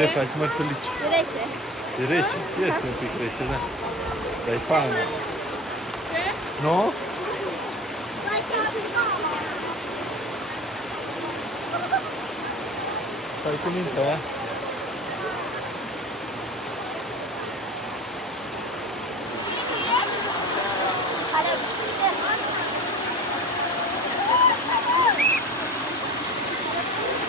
te faci, mărtulici? E rece. E rece? Este un pic rece, da. Dar e faină. Nu? Stai cu mintea,